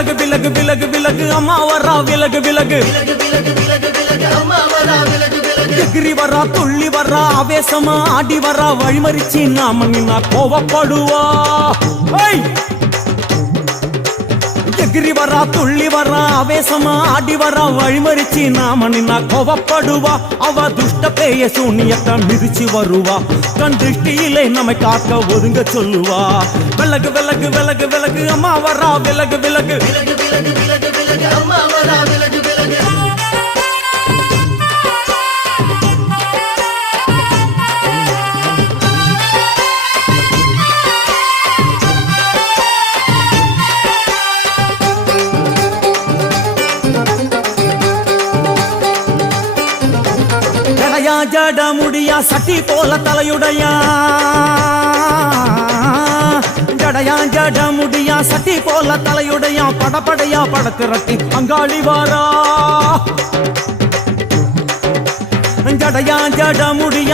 விலகு விலகு விலகு விலகு அம்மா வரா விலகு விலகு எகிரி வரா துள்ளி வரா ஆவேசமா ஆடி வரா வழிமறிச்சு நாம நின்னா கோவப்படுவா எகிரி வரா துள்ளி வரா ஆவேசமா ஆடி வரா வழிமறிச்சு நாம நின்னா கோவப்படுவா அவ துஷ்ட பேய சூனியத்தை மிதிச்சு வருவா கண் திருஷ்டியிலே நம்மை காக்க ஒதுங்க சொல்லுவா விலகு விலகு விலகு விலகு அம்மா வரா விலகு விலகு அம்மா வரா விலகு விலகு ஜட முடியா சட்டி போல தலையுடையா ஜடையா ஜட முடியா சட்டி போல தலையுடையா படப்படையா படத்திரட்டி அங்காளி வாரா ஜடையா ஜட முடியா